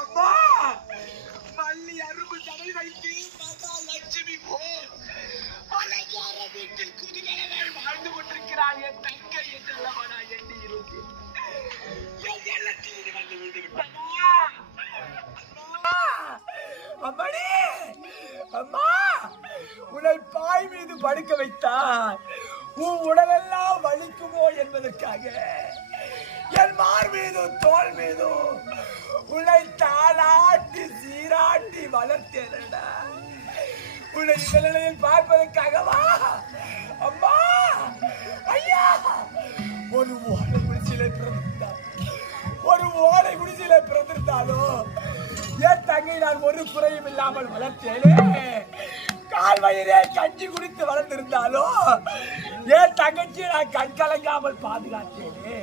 அம்மா மல்லி அரும்பு தடை வைத்து லட்சுமி போல் அழகார வீட்டில் குதிகளாய் வாழ்ந்து கொண்டிருக்கிறாள் என் தங்கை என்றல்லவா நான் எண்ணி இருந்தேன். என் எண்ணத்தில் வந்து விழுந்து விட்டானா? அம்மாடி அம்மா உன்னை பாய் மீது படுக்க வைத்தார் உன் உடலெல்லாம் வலிக்குமோ என்பதற்காக என் மார் மீதும் தோல் மீதும் உன்னை தாளாட்டி சீராட்டி வளர்த்தேனடா. உன்னை இந்த நிலையில் பார்ப்பதற்காகவா அம்மா? ஐயா ஒரு ஓலை குடிசையில பிறந்திருந்தார், ஒரு ஓலை குடிசையில பிறந்திருந்தாலும் என் தங்கை நான் ஒரு குறையும் இல்லாமல் வளர்த்தேனே. கால் வயிறே கஞ்சி குடித்து வளர்ந்திருந்தாலும் என் தங்கச்சி நான் கண் கலங்காமல் பாதுகாத்தேனே.